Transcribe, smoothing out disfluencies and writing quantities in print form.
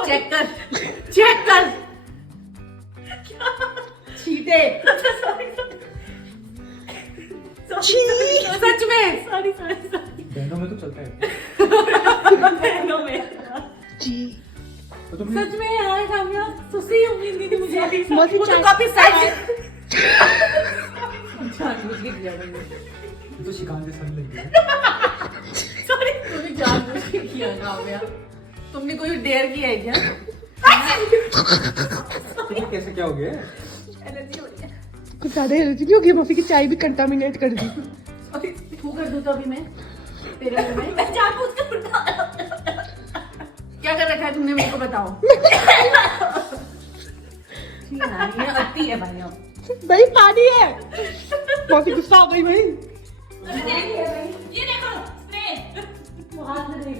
check कर check कर चीटे सच में सॉरी बहनों में तो चलता है बहनों में जी तो तुम सच में यार कामया तुझसे ही उम्मीद नहीं थी मुझे मौसी वो तो चाय- काफी सच जानबूझ के किया मैंने तो शिकायत से सर लग गया सॉरी तूने जानबूझ के किया कामया तुमने कोई डेयर किया है क्या तुम्हें कैसे क्या हो गया एनर्जी हो रही है कुछ ज्यादा एनर्जी नहीं होगी मौसी की चाय भी कंटामिनेट कर दी सॉरी तू कर दूं तो अभी मैं तेरे मुंह में मैं जानबूझ के क्या कर रखा है तुमने मेरे को बताओ ये अति है भाई अब भाई पानी है मौसी गुस्सा हो गई भाई ये देखो स्प्रे वो हाथ में देख